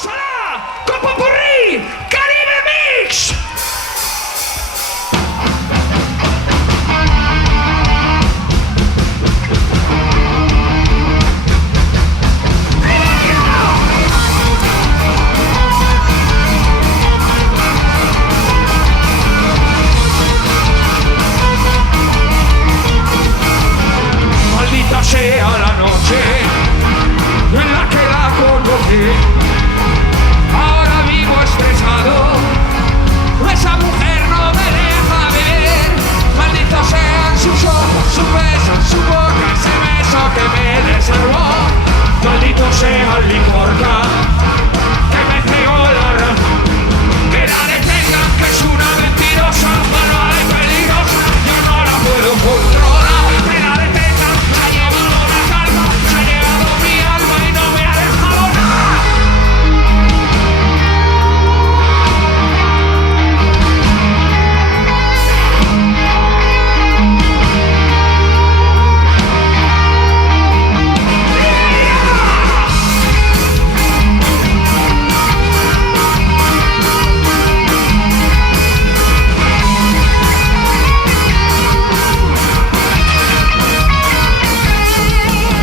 Sala, con Popurrí, Caribe Mix. Maldita sea la noche en la que la conocí. Ahora vivo estresado, esa mujer no me deja ver. Malditos sean sus ojos, su beso, su boca, ese beso que me reservó. Maldito sea el licor que me cegó la razón. Que la detengan, que es una mentirosa, manual y peligrosa. Yo no la puedo controlar. Que la detengan, se ha llevado la calma, se ha llevado mi alma y no me ha dejado nada.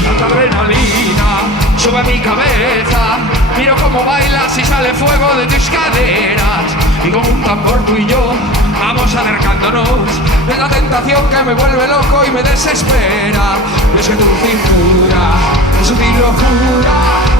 Tanta adrenalina sube a mi cabeza, miro cómo bailas y sale fuego de tus caderas. Y con un tambor tú y yo vamos acercándonos. Es la tentación que me vuelve loco y me desespera. Y es que tu cintura es sutil locura.